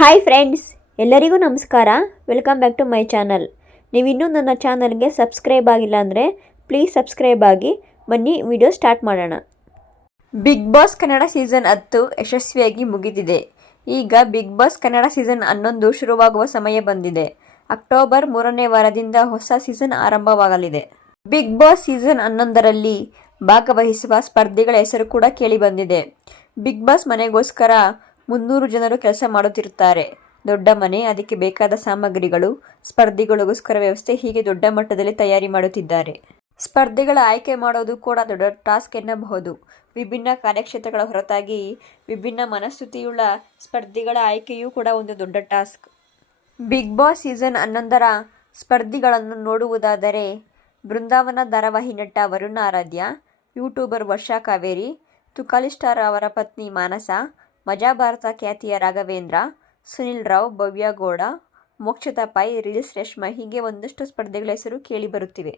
Hi friends ಎಲ್ಲರಿಗೂ ನಮಸ್ಕಾರ. Welcome back to my channel ನೀವು ಇನ್ನೂ ನನ್ನ ಚಾನಲ್ಗೆ ಸಬ್ಸ್ಕ್ರೈಬ್ ಆಗಿಲ್ಲ ಅಂದರೆ ಪ್ಲೀಸ್ ಸಬ್ಸ್ಕ್ರೈಬ್ ಆಗಿ. ಬನ್ನಿ ವಿಡಿಯೋ ಸ್ಟಾರ್ಟ್ ಮಾಡೋಣ. ಬಿಗ್ ಬಾಸ್ ಕನ್ನಡ ಸೀಸನ್ ಹತ್ತು ಯಶಸ್ವಿಯಾಗಿ ಮುಗಿದಿದೆ. ಈಗ ಬಿಗ್ ಬಾಸ್ ಕನ್ನಡ ಸೀಸನ್ ಹನ್ನೊಂದು ಶುರುವಾಗುವ ಸಮಯ ಬಂದಿದೆ. ಅಕ್ಟೋಬರ್ ಮೂರನೇ ವಾರದಿಂದ ಹೊಸ ಸೀಸನ್ ಆರಂಭವಾಗಲಿದೆ. ಬಿಗ್ ಬಾಸ್ ಸೀಸನ್ ಹನ್ನೊಂದರಲ್ಲಿ ಭಾಗವಹಿಸುವ ಸ್ಪರ್ಧಿಗಳ ಹೆಸರು ಕೂಡ ಕೇಳಿಬಂದಿದೆ ಬಿಗ್ ಬಾಸ್ ಮನೆಗೋಸ್ಕರ ಮುನ್ನೂರು ಜನರು ಕೆಲಸ ಮಾಡುತ್ತಿರುತ್ತಾರೆ. ದೊಡ್ಡ ಮನೆ, ಅದಕ್ಕೆ ಬೇಕಾದ ಸಾಮಗ್ರಿಗಳು, ಸ್ಪರ್ಧಿಗಳಿಗೋಸ್ಕರ ವ್ಯವಸ್ಥೆ ಹೀಗೆ ದೊಡ್ಡ ಮಟ್ಟದಲ್ಲಿ ತಯಾರಿ ಮಾಡುತ್ತಿದ್ದಾರೆ. ಸ್ಪರ್ಧಿಗಳ ಆಯ್ಕೆ ಮಾಡೋದು ಕೂಡ ದೊಡ್ಡ ಟಾಸ್ಕ್ ಎನ್ನಬಹುದು. ವಿಭಿನ್ನ ಕಾರ್ಯಕ್ಷೇತ್ರಗಳ ಹೊರತಾಗಿ ವಿಭಿನ್ನ ಮನಸ್ಥಿತಿಯುಳ್ಳ ಸ್ಪರ್ಧಿಗಳ ಆಯ್ಕೆಯೂ ಕೂಡ ಒಂದು ದೊಡ್ಡ ಟಾಸ್ಕ್. ಬಿಗ್ ಬಾಸ್ ಸೀಸನ್ ಹನ್ನೊಂದರ ಸ್ಪರ್ಧಿಗಳನ್ನು ನೋಡುವುದಾದರೆ, ಬೃಂದಾವನ ಧಾರಾವಾಹಿ ನಟ ವರುಣ ಆರಾಧ್ಯ, ಯೂಟ್ಯೂಬರ್ ವರ್ಷಾ ಕಾವೇರಿ, ತುಕಾಲಿ ಸ್ಟಾರ್ ಅವರ ಪತ್ನಿ ಮಾನಸ ಮಜಾ ಭಾರತ ಖ್ಯಾತಿಯ ರಾಘವೇಂದ್ರ, ಸುನಿಲ್ ರಾವ್, ಭವ್ಯ ಗೌಡ, ಮೋಕ್ಷತಾ ಪೈ ರೀಲ್ಸ್ ರೇಷ್ಮಾ ಹೀಗೆ ಒಂದಷ್ಟು ಸ್ಪರ್ಧೆಗಳ ಹೆಸರು ಕೇಳಿಬರುತ್ತಿವೆ